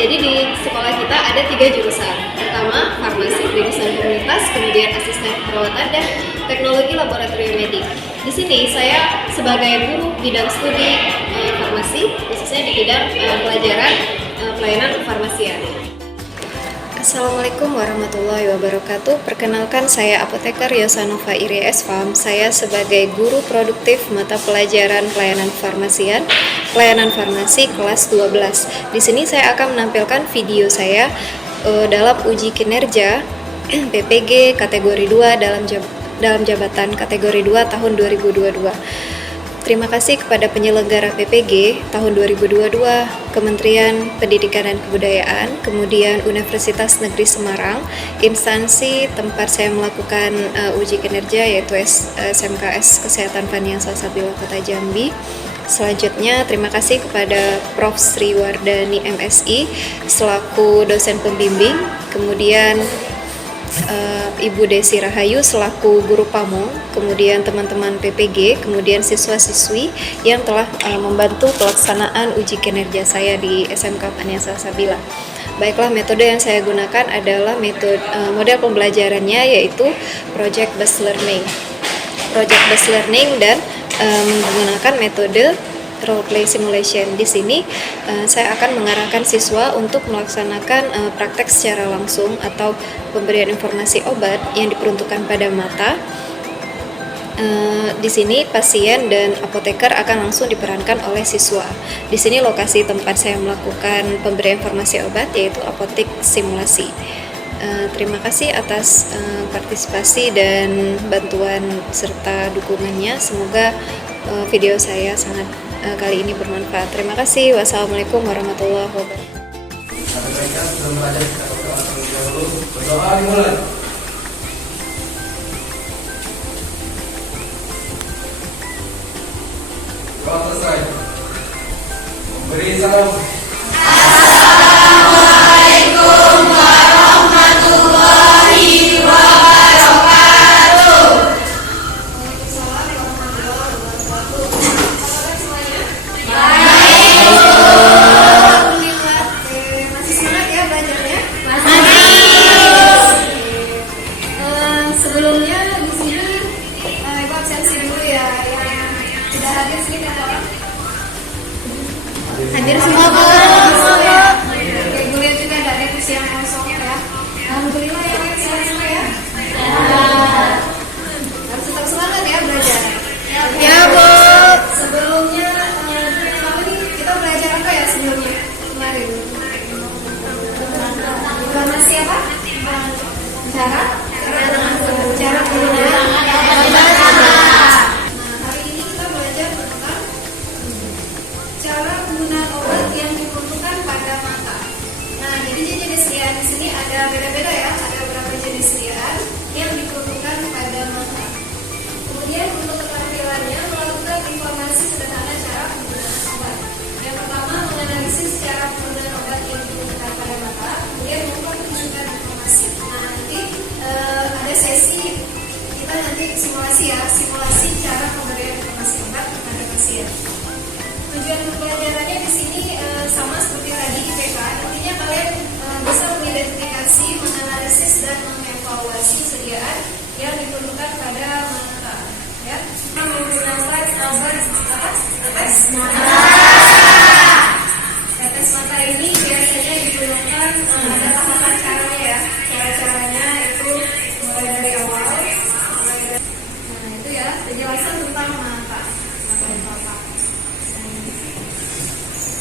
Jadi di sekolah kita ada 3 jurusan. Pertama, farmasi jurusan komunitas, kemudian asisten perawatan dan teknologi laboratorium medik. Di sini saya sebagai guru bidang studi farmasi, khususnya di bidang pelajaran pelayanan kefarmasian. Assalamualaikum warahmatullahi wabarakatuh. Perkenalkan, saya Apoteker Yosanova Iri Esfam. Saya sebagai guru produktif mata pelajaran pelayanan farmasian, pelayanan farmasi kelas 12. Di sini saya akan menampilkan video saya dalam uji kinerja PPG kategori 2 dalam jabatan kategori 2 tahun 2022. Terima kasih kepada penyelenggara PPG tahun 2022, Kementerian Pendidikan dan Kebudayaan, kemudian Universitas Negeri Semarang, instansi tempat saya melakukan uji kinerja yaitu SMKS Kesehatan Fania Salsabila Kota Jambi. Selanjutnya, terima kasih kepada Prof. Sri Wardani MSI selaku dosen pembimbing, kemudian Ibu Desi Rahayu selaku guru pamong, kemudian teman-teman PPG, kemudian siswa-siswi yang telah membantu pelaksanaan uji kinerja saya di SMK Fania Salsabila. Baiklah, metode yang saya gunakan adalah model pembelajarannya yaitu Project Based Learning. Project Based Learning dan menggunakan metode role play simulation. Di sini saya akan mengarahkan siswa untuk melaksanakan praktek secara langsung atau pemberian informasi obat yang diperuntukkan pada mata. Di sini pasien dan apoteker akan langsung diperankan oleh siswa. Di sini lokasi tempat saya melakukan pemberian informasi obat yaitu apotek simulasi. Terima kasih atas partisipasi dan bantuan serta dukungannya. Semoga video saya sangat kali ini bermanfaat. Terima kasih. Wassalamualaikum warahmatullahi wabarakatuh. Berdoa dimulai. Doa selesai. Beri salam. Assalamualaikum warahmatullahi wabarakatuh. Masih semangat ya belajarnya? Sebelumnya di sini Ibu absensi dulu ya, yang sudah hadir sini kan orang? Hadir semua Bu. Oke, Bu lihat juga ada kursi yang kosong ya. Alhamdulillah ya, sehat semua ya. Harus tetap semangat ya belajar. Ya Bu. Sebelumnya kita belajar apa ya sebelumnya? Kemarin. Informasi apa? Cara penggunaan obat. Hari ini kita belajar tentang cara penggunaan obat yang diperuntukkan pada mata. Nah, jadi jenis sediaan di sini ada beda-beda ya, ada beberapa jenis sediaan yang diperuntukkan pada mata. Kemudian untuk keterampilannya melakukan informasi sederhana cara penggunaan obat. Yang pertama, menganalisis cara penggunaan obat yang diperuntukkan pada mata, kemudian mempertunjukkan informasi. Nah, nanti ada sesi kita nanti simulasi cara pemberian informasi obat kepada pasien. Tujuan pembelajarannya di sini sama seperti tadi IPK, intinya kalian bisa mengidentifikasi, menganalisis dan mengevaluasi sediaan yang diperlukan pada mata. Ya, kita menggunakan obat tetes mata. Tetes mata ini biasanya digunakan ada tahapan caranya ya. Cara-caranya itu mulai dari awal, nah itu ya penjelasan tentang mata yang papa.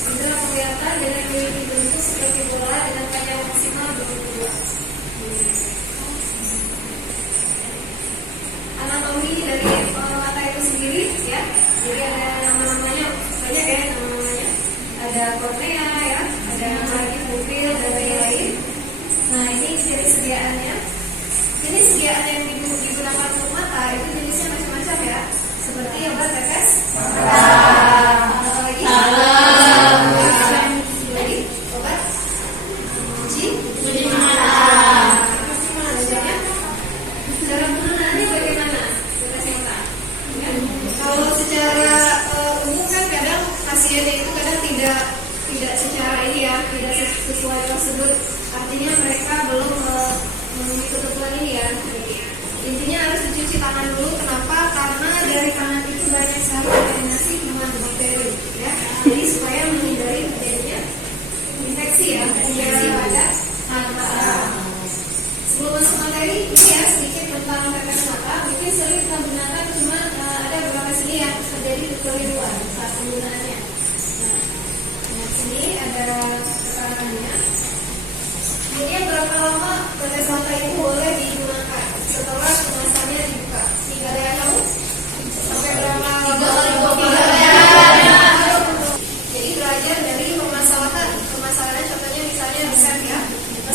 Indra penglihatan dengan memiliki bentuk seperti bola dengan panjang maksimal 22. Anatomi dari mata itu sendiri ya. Jadi ada nama-namanya banyak ya nama-namanya. Ada kornea ya, ada lagi pupil dan lain-lain. Nah ini jadi sediaannya. Ini sediaan yang digunakan untuk mata itu jenisnya macam-macam ya. Seperti obat tetes mata. Lagi obat uji mata. Cara penggunaannya bagaimana? Tetes mata. Ya. Kalau secara umum kan kadang pasiennya itu kadang tidak secara ini ya, tidak sesuai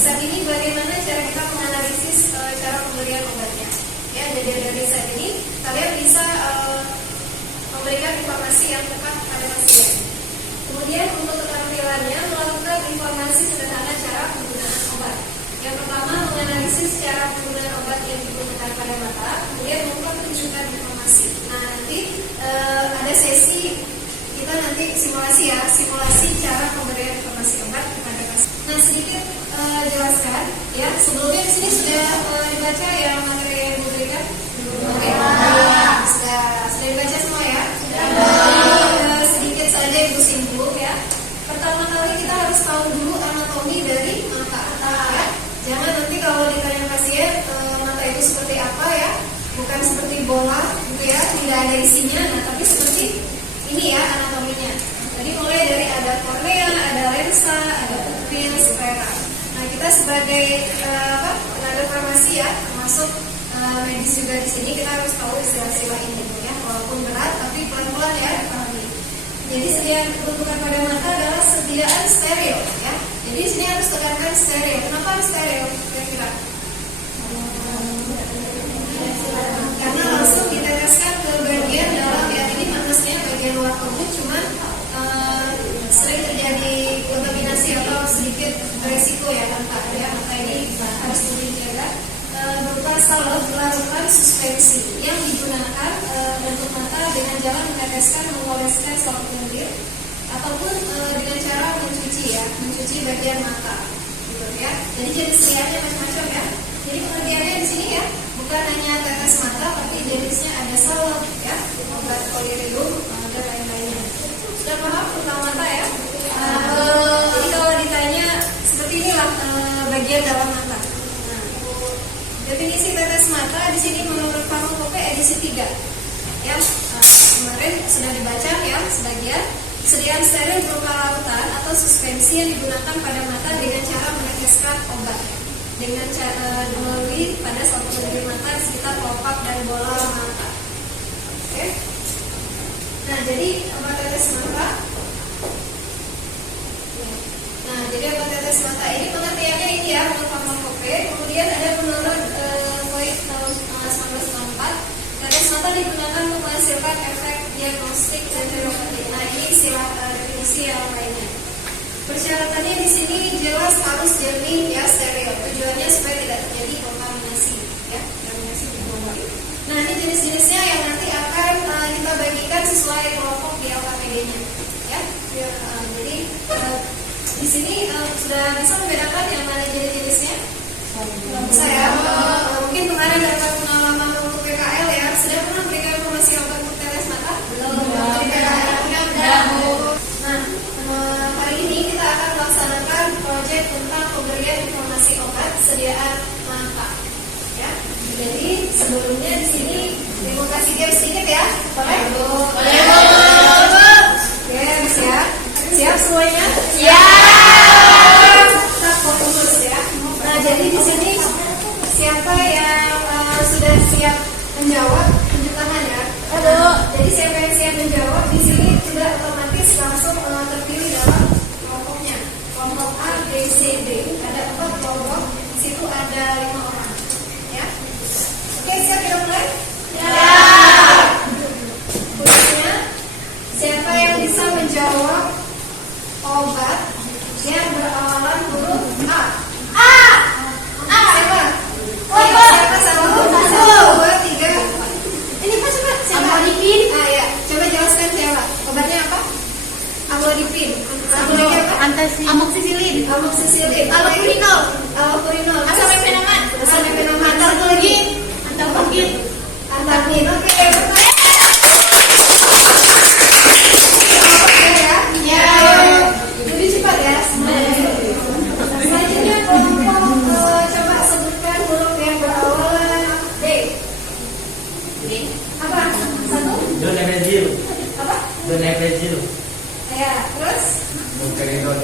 saat ini bagaimana cara kita menganalisis cara pemberian obatnya. Ya, dari saat ini kalian bisa memberikan informasi yang tepat pada pasien. Kemudian untuk keterampilannya melakukan informasi sederhana cara penggunaan obat. Yang pertama, menganalisis cara penggunaan obat yang digunakan pada mata, kemudian mempertunjukkan informasi. Nah, nanti ada sesi kita nanti simulasi ya, simulasi cara pemberian informasi obat kepada pasien. Nah, sedikit jelaskan ya. Sebelumnya di sini sudah dibaca yang materi yang diberikan. Oke. Sudah dibaca semua ya. Sedikit saja Ibu simpul ya. Pertama kali kita harus tahu dulu anatomi dari mata. Ya. Jangan nanti kalau ditanya pasien mata itu seperti apa ya, bukan seperti bola gitu ya, tidak ada isinya. Nah, tapi seperti ini ya anatominya. Jadi mulai dari ada kornea, ada lensa, ada pupil, sklera. Nah, kita sebagai tenaga farmasi ya, termasuk medis juga di sini, kita harus tahu istilah-istilah ini ya, walaupun berat tapi pelan-pelan ya dipahami. Jadi sediaan peruntukan pada mata adalah sediaan steril ya. Jadi di sini harus tekankan steril. Kenapa harus steril? Kira-kira? Karena langsung diteteskan ke bagian dalam ya. Ini panasnya bagian luar tubuh, cuman sering terjadi kontaminasi atau sedikit beresiko ya mata ya. Mata ini harus dijaga. Berupa salep larutan suspensi yang digunakan untuk mata dengan jalan meneteskan, mengoleskan selaput lendir ataupun dengan cara mencuci ya, mencuci bagian mata gitu ya. Jadi jenis liarnya macam-macam ya. Jadi pengertiannya di sini ya, bukan hanya tetes mata tapi jenisnya ada salep ya, obat kolirium dan lain-lainnya. Sudah paham tentang mata ya? Jadi kalau ditanya seperti inilah bagian dalam mata. Definisi tetes mata di sini menurut Farmakope edisi 3. Ya, kemarin sudah dibaca ya sebagian. Sediaan steril berupa larutan atau suspensi yang digunakan pada mata dengan cara meneteskan obat dengan cara melalui pada suatu lendir mata di sekitar kelopak dan bola mata. Oke. Nah, jadi obat tetes mata. Nah, jadi obat tetes mata ini pengertiannya ini ya menurut Farmakope. Kemudian ada menurut Voigt tahun 1994. Tetes mata digunakan untuk menghasilkan efek diagnostik dan terapi. Nah, ini istilah definisi yang lainnya. Persyaratannya di sini jelas harus jernih ya, steril. Tujuannya supaya tidak terjadi kontaminasi ya, kontaminasi berbohong. Nah, ini jenis-jenisnya yang nanti akan kita bagikan sesuai kelompok di LKPD-nya ya. Jadi di sini sudah bisa membedakan yang mana jenis-jenisnya? Bisa ya. Mungkin kemarin dapat pengalaman untuk PKL ya. Sudah pernah berikan informasi obat untuk tetes mata? Belum. Nah, hari ini kita akan melaksanakan proyek tentang pemberian informasi obat sediaan mata. Ya. Jadi sebelumnya di sini mau kasih game sedikit ya. Boleh? Boleh. Oke, siap. Siap semuanya? Ya. Kita fokus ya. Nah, jadi di sini siapa yang sudah siap menjawab, tunjuk tangan ya. Jadi siapa yang siap menjawab di sini sudah otomatis langsung terpilih dalam kelompoknya. Kelompok A, B, C, D. Ada 4 kelompok. Di situ ada 5 orang. Ya. Oke, siap kita mulai? Ya. Kuisnya, siapa yang bisa menjawab obat yang berawalan huruf A? Siapa? Siapa? 1, 2, 3. Ini pas siapa? Amlodipin. Ya. Coba jelaskan siapa? Obatnya apa? Amlodipin. Satu lagi apa? Amoxicillin. Allopurinol. Asamefenaman. Satu lagi. Antapin. Oke. Lebih cepat ya. Selanjutnya kelompok coba sebutkan huruf yang berawalan D. Apa? 1. Donepezil. Apa? Donepezil. Ya, terus? Domperidon.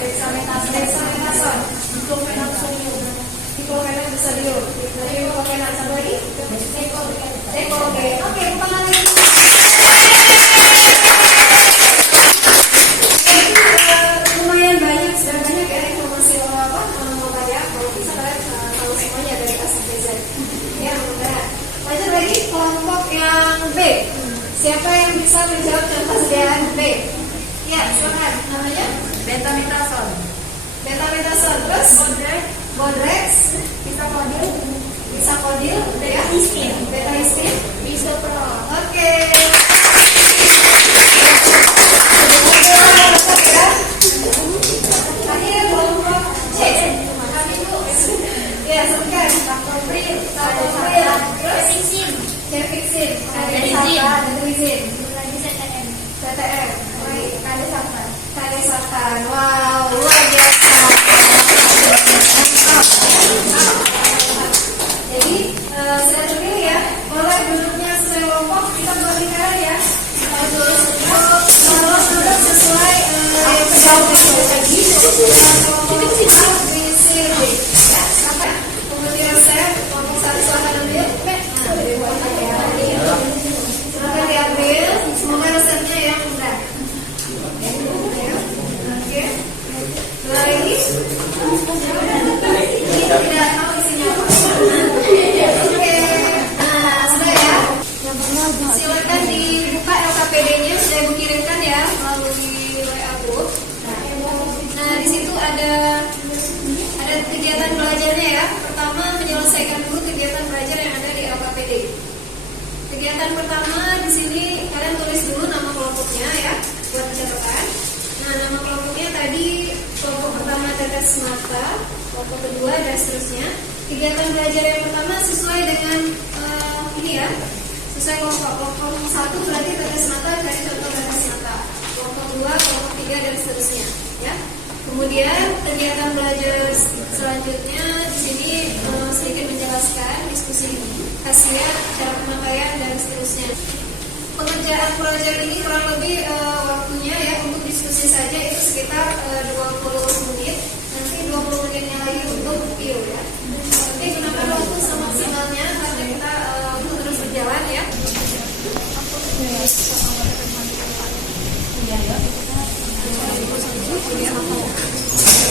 Dexamethasone. Diklofenak besodium. Satu lagi? Dekolge. semuanya dari A sampai Z. Ya, mudah. Lanjut lagi kelompok yang B. Siapa yang bisa menjawab contoh sediaan B? Ya, silakan. Namanya? Betametason, Betametason. Terus? Bodrex. Bisakodil. Ya. Beta-histin. Bisoprol. Oke. Akhirnya kelompok C. Ya, sebutkan. Sakopril. Terus? Cefixin. Adenosin. CTM. Baik. Kadesatan. Wow, luar biasa. Jadi sudah terpilih ya. Boleh duduknya sesuai kelompok. Kita buat lingkaran ya. Kalau duduk sesuai kelompok tadi, kelompok A, B, C, D. Ya, sampai pembutiran saya kelompok 1 silakan ambil. Silakan diambil. Semoga resepnya yang mudah. Oke. Dua lagi. Ini tidak tahu isinya apa. Oke. Nah, sudah ya. Silakan dibuka LKPD-nya, sudah Ibu kirimkan ya melalui WA group. Nah, di situ ada kegiatan belajarnya ya. Pertama, menyelesaikan dulu kegiatan belajar yang ada di LKPD. Kegiatan pertama di sini kalian tulis dulu nama kelompoknya ya, buat catatan. Nah, nama kelompoknya tadi kelompok pertama tetes mata, kelompok kedua dan seterusnya. Kegiatan belajar yang pertama sesuai dengan ini ya, sesuai kelompok. Kelompok 1 berarti tetes mata, cari contoh tetes mata. Kelompok 2, kelompok 3 dan seterusnya ya. Kemudian kegiatan belajar selanjutnya di sini sedikit menjelaskan diskusi khasiat, cara pemakaian dan seterusnya. Pengerjaan proyek ini kurang lebih waktunya ya untuk diskusi saja itu sekitar 20 menit. Nanti 20 menitnya lagi untuk review ya. Oke, gunakan waktu semaksimalnya karena kita terus berjalan ya.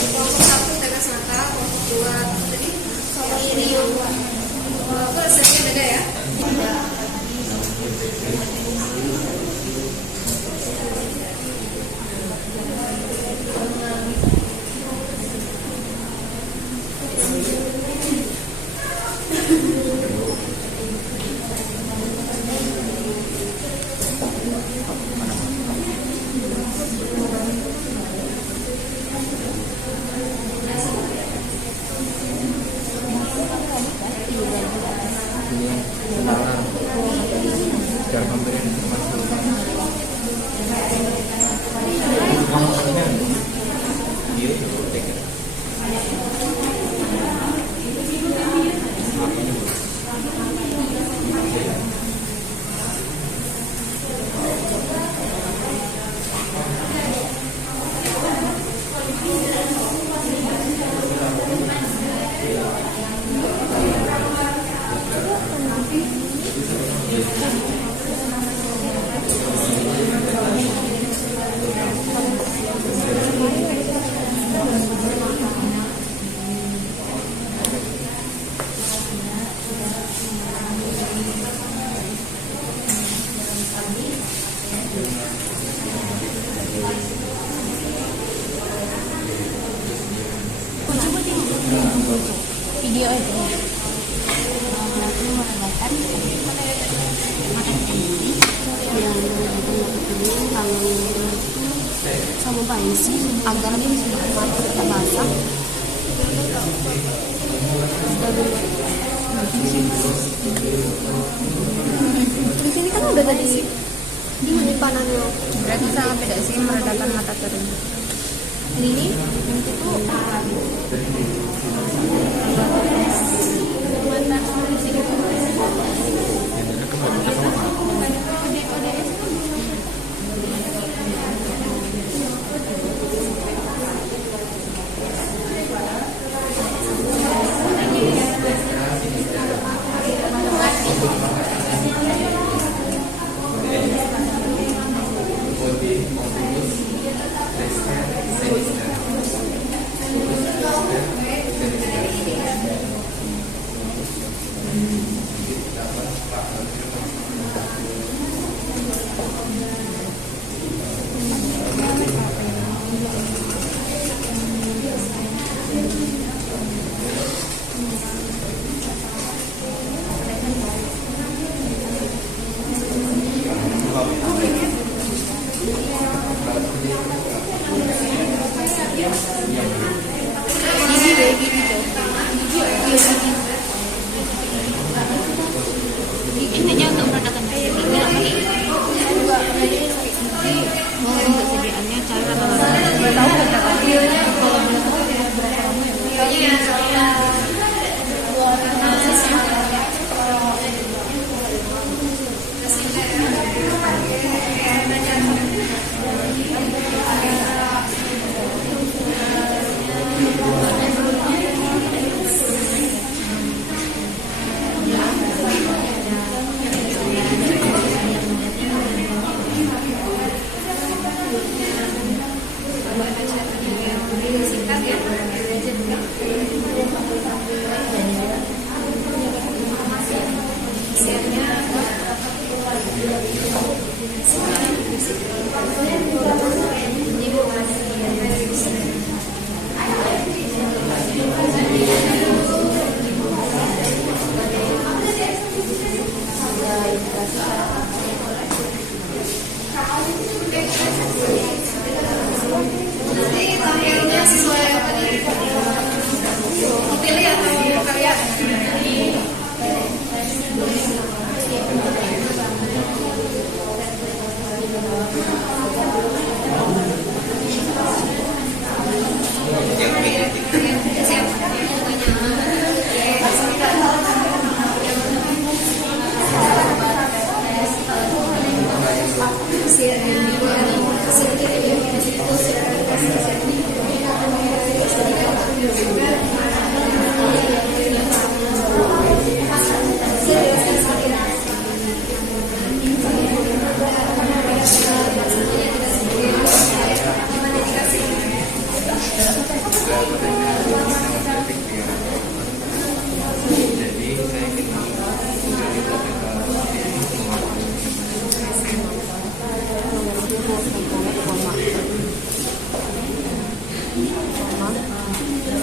Kelompok 1 tetes mata, kelompok 2 tadi ini resepnya beda ya. Video aja. Nanti menggunakan yang sama panci agar dia bisa kita masak. Di sini kan udah tadi penyimpanannya. Berarti sama beda sih meredakan mata kering. Ini itu kayak gini tuh. Intinya untuk meratakan kayak gini untuk sediaannya cara rata-rata Nggak tahu berapa kalau boleh tahu berapa lama ya?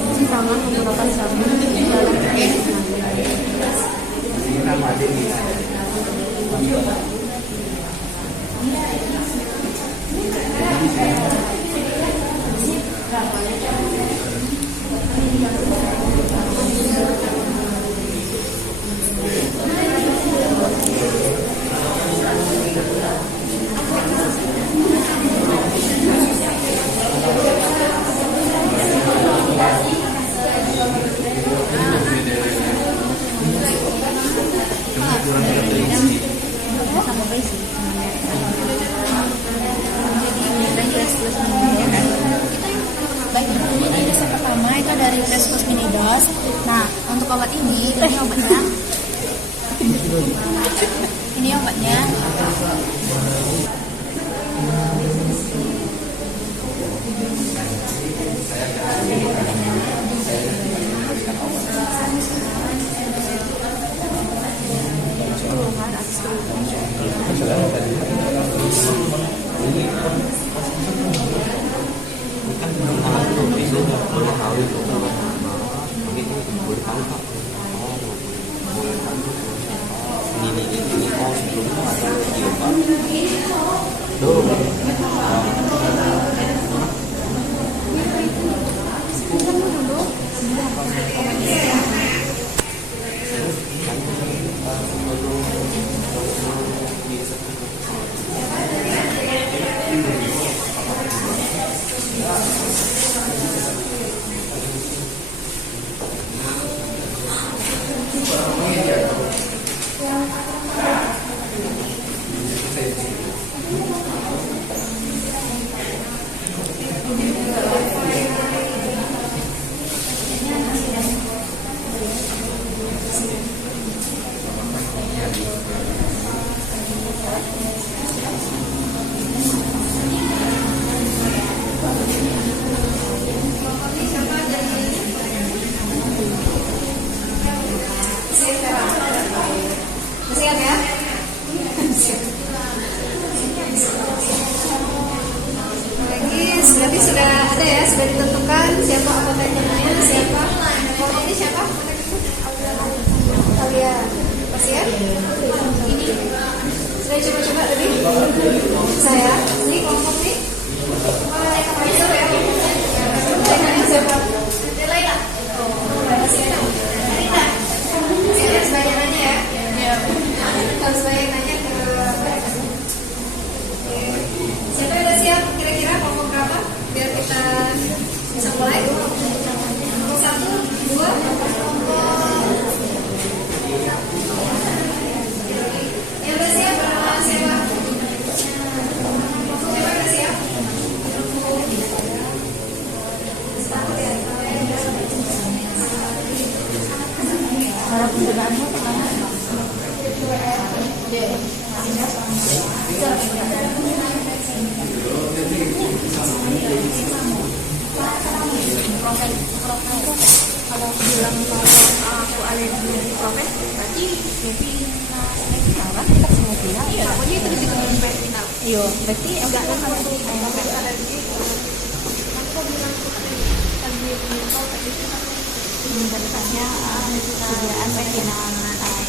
Cuci tangan menggunakan sabun sama basic. Baik, ini resep pertama itu dari Rescos Minidos. Nah, untuk obat ini obatnya. Ini obatnya. penggunaannya pertama kalau bilang kalau aku alergi di profes berarti spinal kan kita semua bilang iya pokoknya itu disebut spinal iya berarti enggak kan kalau alergi aku bilang tadi tanya persediaan spinal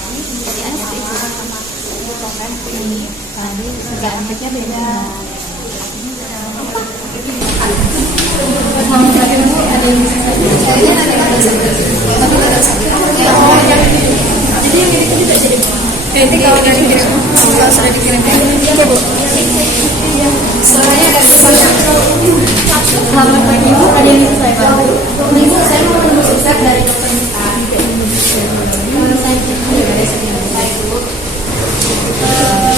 ini jadi ada itu sama program ini tadi segalanya beda ada yang bisa saya nanti ada sakit tapi ada sakit jadi yang ini tidak jadi nanti kalau dari kalau sudah dikirimkan coba bu suaranya agak susah selamat pagi bu ada yang bisa saya bantu ibu saya mau menunggu resep dari dokter Mita saya bu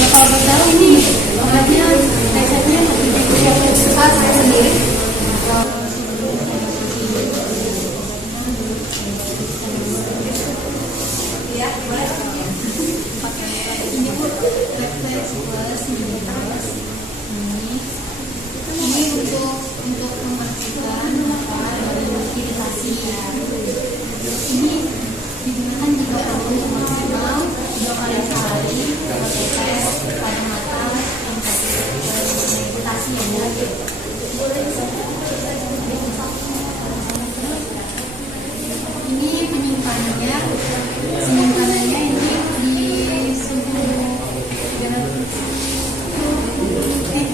kalau betul ini obatnya resepnya saya sendiri untuk memastikan iritasi ya. Ini digunakan jika perlu maksimal 2 kali sehari tetes pada mata yang iritasi ya. Ini penyimpanannya ini di suhu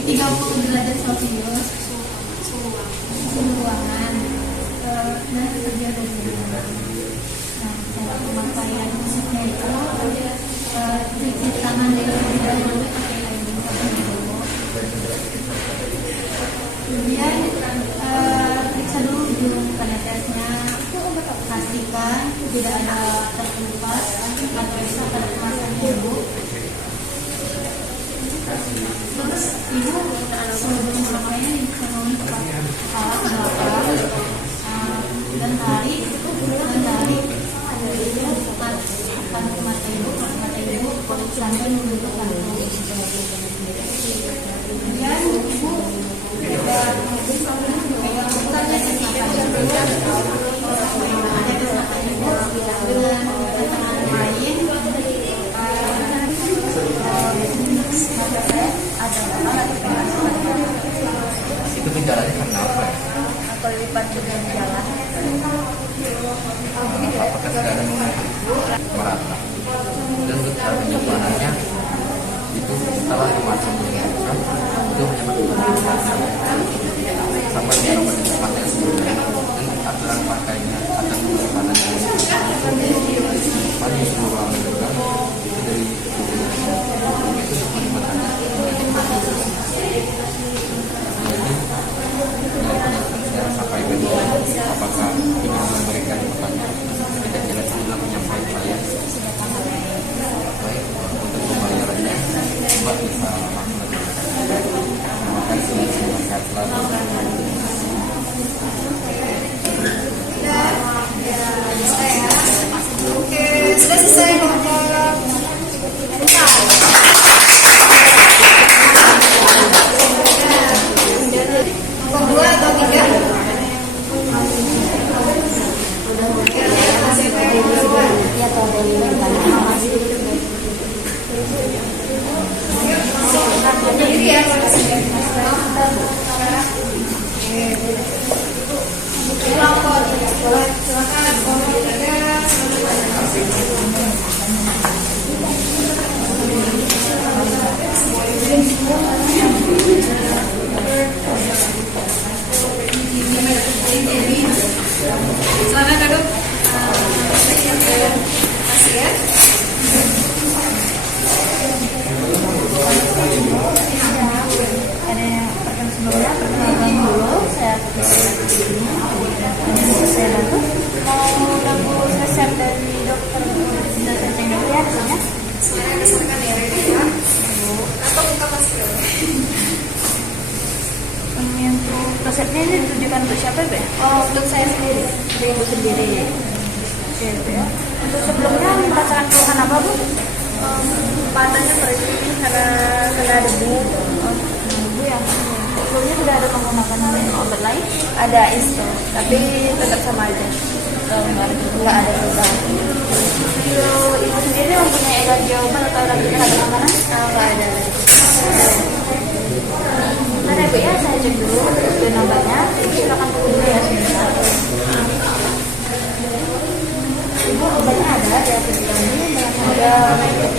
30 derajat Celcius suhu ruangan dan tersedia dari rumah. Nah, cara pemakaian khususnya itu cuci tangan terlebih dahulu pakai air sabun dulu. Kemudian periksa dulu ujung penetesnya, pastikan tidak ada terkelupas atau bisa pada kemasannya bu. Terus ibu sebelum memakainya diketahui kepala belakang dan tarik kantong mata ibu sampai membentuk kantong. Kemudian ibu pegang dengan lain itu gejalanya karena apa ya? atau lipat dengan jalan Apakah sekarang merata dan untuk cara penyebarannya itu setelah kemasan dilakukan itu menyebabkan sama dengan tempat yang sebelumnya dan aturan pakainya akan penyebaran pada seluruh ruangan juga itu dari itu untuk menyebabkan saya sampaikan apakah ingin memberikan pertanyaan tidak jelas dalam menyampaikan saya baik untuk pembayarannya Mbak bisa langsung aja terima kasih sehat selalu. Oke, sudah selesai kelompok. Kelompok 2 atau 3? Jadi ya, silakan kelompok 3. Silakan duduk. Kasih ya. ada yang sebelumnya perkenalkan dulu saya bantu mau nunggu resep dari dokter cek dulu ya soalnya Silakan kesakan ya Rika. Atau buka masker. untuk resepnya ini ditujukan untuk siapa ya? Oh, untuk saya sendiri. Untuk ibu sendiri. Oke, ya. Untuk sebelumnya merasakan keluhan apa Bu? Matanya perih karena kena debu. Bu ya. Sebelumnya sudah ada menggunakan obat lain? Ada isto, tapi tetap sama aja. Nggak ada perubahan. Ibu sendiri mempunyai alergi obat atau alergi terhadap makanan? Nggak ada. Mana Bu ya, saya cek dulu dan obatnya. Ibu silakan tunggu dulu ya sebentar. Ibu obatnya ada di atas ini, ada naiknya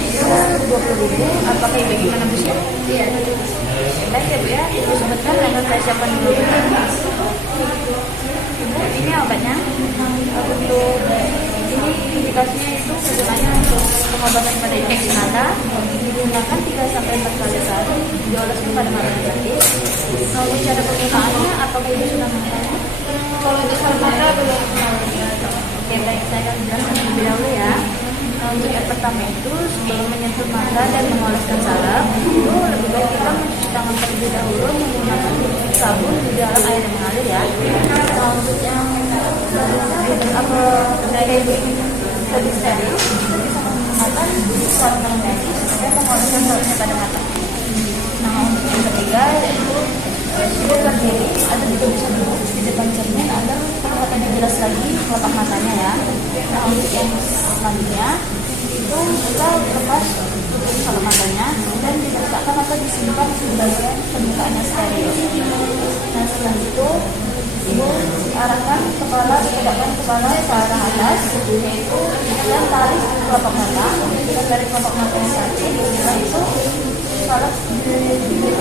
20.000. Apakah Ibu ingin menembusnya? Iya. Baik ya Bu ya, Ibu sebutkan dan saya siapkan dulu. Ibu, ini obatnya. Untuk ini indikasinya itu kegunaannya untuk pengobatan pada infeksi mata, digunakan 3-4 kali sehari, dioleskan pada mata negatif. Untuk cara penggunaannya, apakah Ibu sudah mengetahui? Kalau untuk mata belum. Oke, baik, saya akan jelaskan terlebih dahulu ya. Untuk yang pertama itu sebelum menyentuh mata dan mengoleskan saraf, itu lebih baik kita mencuci tangan terlebih dahulu menggunakan sabun di dalam air yang mengalir ya. Untuk yang apa saya lebih steril, bisa menggunakan saraf medis dan mengoleskan sarafnya pada mata. Nah, untuk yang ketiga yaitu sudah berdiri atau juga bisa duduk di depan cermin agar penglihatannya jelas lagi kelopak matanya ya. Nah, untuk yang selanjutnya itu kita lepas tutup kelopak matanya dan diletakkan atau disimpan di bagian permukaannya steril. Nah, setelah itu Ibu arahkan kepala, tegakkan kepala ke arah atas, yaitu dan tarik kelopak mata dan dari kelopak mata yang sakit. Setelah itu kalau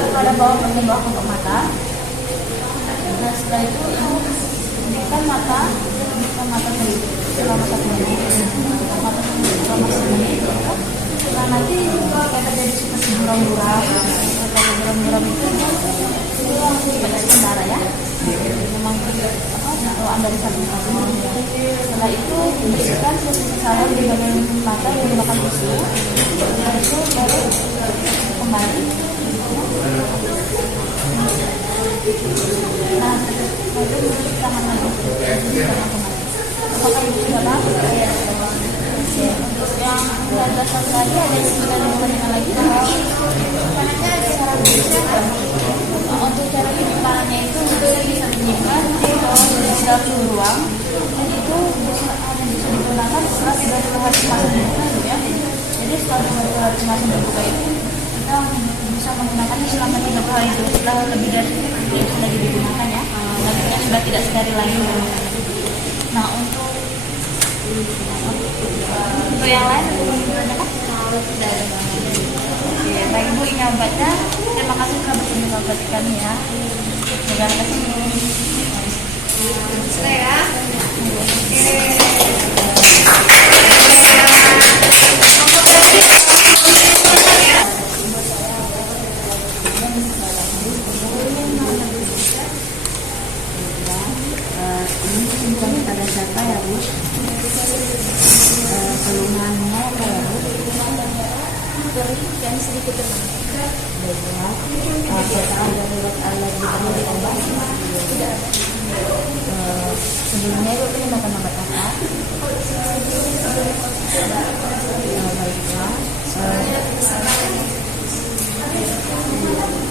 pada bawah bagian bawah kelopak mata. Nah, setelah itu Ibu buka mata tadi selama 1 menit, mata selama 1 menit. Nah, nanti kalau terjadi seperti buram-buram atau buram-buram itu langsung dibaca sementara ya. Memang bawaan dari satu. Setelah itu bersihkan sisa saraf di bagian mata yang menggunakan tisu. Setelah itu baru kembali. Nah, itu mencuci tangan lagi. Apakah Ibu sudah paham? Ya. Untuk yang dasar tadi ada yang sudah ditanyakan lagi? Untuk cara penyimpanannya itu bisa dinyimpan di dalam suhu ruang dan itu hanya bisa digunakan setelah 30 hari masa berbuka ya. Jadi setelah 30 hari masa berbuka itu kita bisa menggunakannya selama 30 hari itu. Setelah lebih dari itu tidak bisa lagi digunakan ya. Nantinya sudah tidak steril lagi. Nah, untuk yang lain ada apa? Tidak ada. Oke, baik Bu, ini obatnya. Terima kasih telah berkunjung ke obat kami ya. Terima kasih. Sudah ya. Ini simptom pada siapa ya Bu? Keluhannya apa ya Bu? Yang sedikit tenang. Apakah ada riwayat alergi terhadap obat? Tidak ada. Sebelumnya Ibu menggunakan obat apa?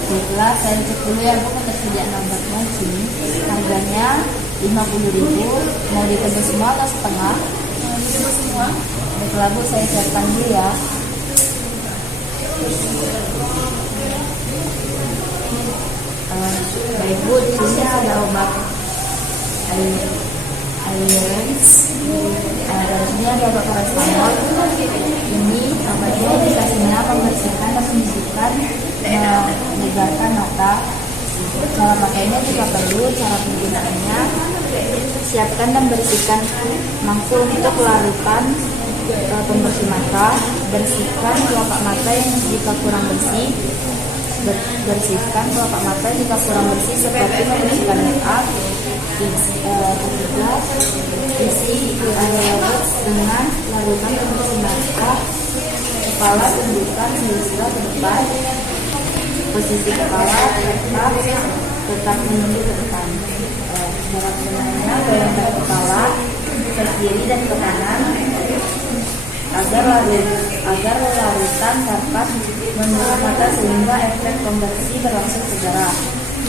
Baiklah, saya cek dulu ya Bu ketersediaan obatnya di sini. Harganya 50.000. Mau ditebus semua atau setengah? Ditebus semua. Baiklah Bu, saya siapkan dulu ya. Baik Bu, di sini ada obat Ions. Dan sini ada obat paracetamol. Ini obatnya indikasinya membersihkan dan menyisihkan, menyegarkan mata. Cara pakainya juga perlu, cara penggunaannya siapkan dan bersihkan mangkuk untuk larutan pembersih mata. Bersihkan kelopak mata yang jika kurang bersih. Bersihkan kelopak mata jika kurang bersih seperti membersihkan make up. Ketiga, isi area dengan larutan pembersih mata. Kepala tundukkan silsilah ke depan. Posisi kepala tetap menunduk ke depan. Cara penggunaannya goyangkan kepala ke kiri dan ke kanan. agar larutan dapat menurut mata sehingga efek konversi berlangsung segera.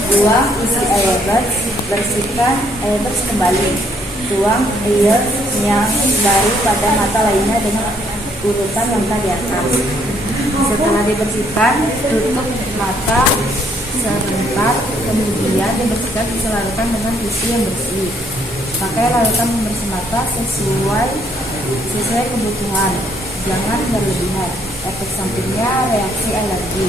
Buang isi airbags, bersihkan airbags kembali. Tuang air yang baru pada mata lainnya dengan urutan yang tadi atas. Setelah dibersihkan, tutup mata sebentar, kemudian dibersihkan sisa larutan dengan tisu yang bersih. Pakai larutan pembersih mata sesuai kebutuhan, jangan berlebihan. Efek sampingnya reaksi alergi.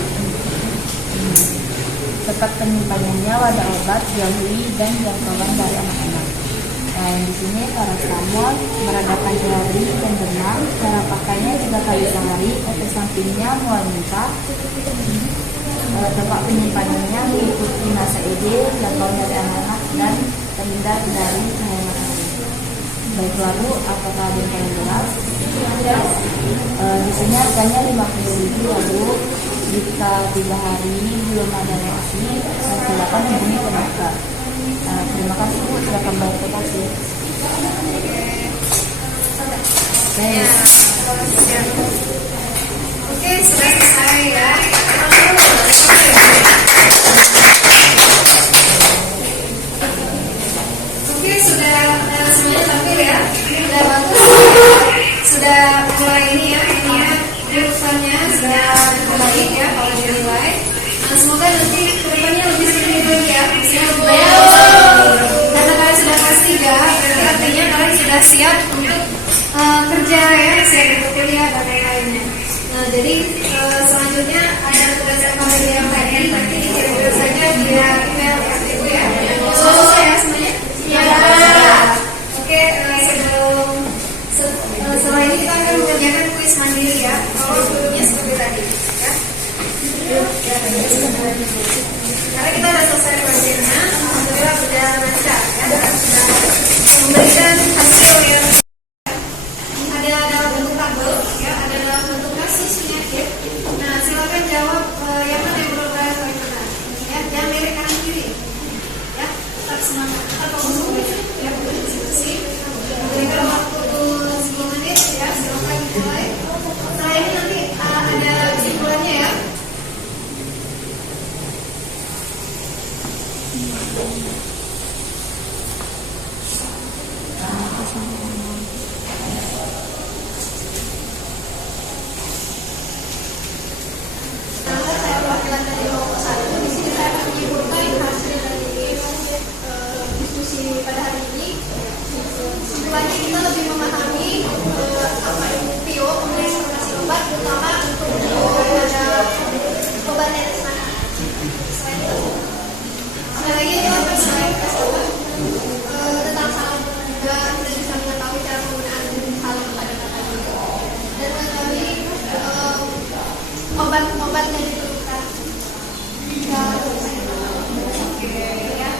Tempat penyimpanannya wadah obat, jauhi dan jangkauan dari anak-anak. Nah, di sini paracetamol meredakan nyeri dan demam. Cara pakainya 3 kali sehari. Efek sampingnya mual muntah. Tempat penyimpanannya mengikuti masa ED, jangkauan dari anak-anak dan terhindar dari cahaya matahari. Baik, lalu apakah ada yang jelas? Di sini harganya 50.000. Lalu jika 3 hari belum ada reaksi, silakan hubungi ke dokter. Terima kasih Bu, silakan bayar koperasi. Oke, sudah selesai ya. Oke, sudah semuanya tampil ya. Sudah bagus. Sudah mulai ini ya urusannya sudah mulai ya kalau dinilai. Nah, semoga nanti kedepannya lebih sedikit lagi ya. Karena kalian sudah kelas 3, berarti artinya kalian sudah siap untuk kerja ya, siap untuk kuliah dan lain-lainnya. Nah, jadi selanjutnya ada tugas famili yang lain, nanti dikirim saja via email ya, Ibu ya. Selesai ya semuanya? Ya. Oke, setelah ini kita akan mengerjakan kuis mandiri ya. Kalau sebelumnya seperti tadi ya. Karena kita sudah selesai projectnya, alhamdulillah sudah lancar ya, sudah memberikan hasil yang ada dalam bentuk tabel ya, ada dalam bentuk kasus penyakit. Nah, silakan jawab yang mana yang benar paling benar ya, jangan milik kanan kiri ya, tetap semangat, tetap fokus ya, masing-masing. Berikan waktu 10 menit ya, silakan mulai. Setelah ini nanti ada kesimpulannya ya. Saya perwakilan dari kelompok 1. Di sini saya akan menyimpulkan hasil dari diskusi pada hari ini. Kesimpulannya kita lebih memahami apa itu PIO, pemberian informasi obat, terutama untuk pada obat tetes mata. Selain itu, sekali lagi ini selain tes obat tentang salah juga kita bisa mengetahui cara penggunaan hal pada mata juga dan mengetahui obat-obat yang diperlukan. Oke ya,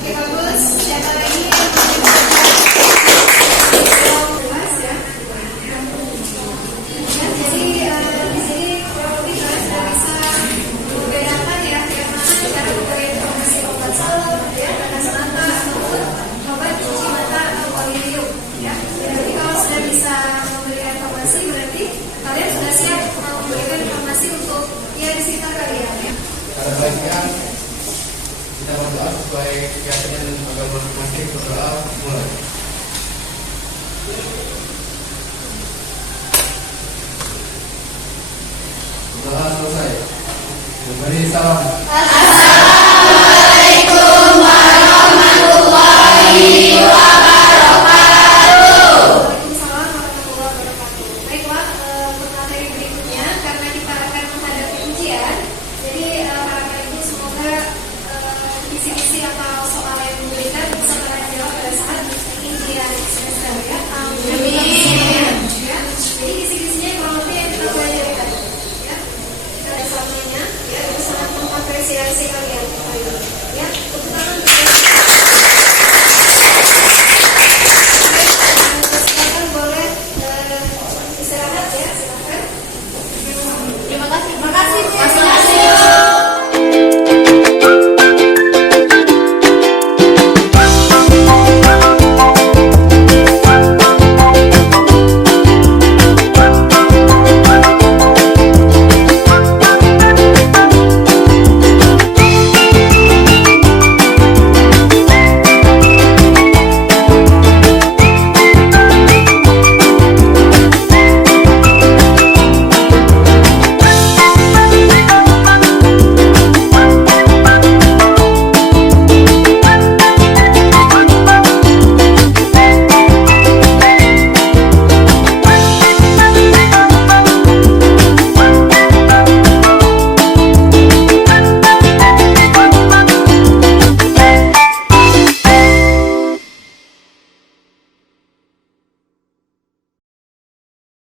oke bagus. Siapa lagi yang jadi di sini kurang lebih kalian sudah bisa membedakan ya yang mana cara memberi informasi obat salep, ya, tetes mata ataupun obat cuci mata atau polio. Ya, jadi kalau sudah bisa memberikan informasi berarti kalian sudah siap memberikan informasi untuk ya di sekitar kalian ya. Pada baiknya kita berdoa sesuai keyakinan dan agama masing-masing. Berdoa mulai. Doa selesai. Memberi salam.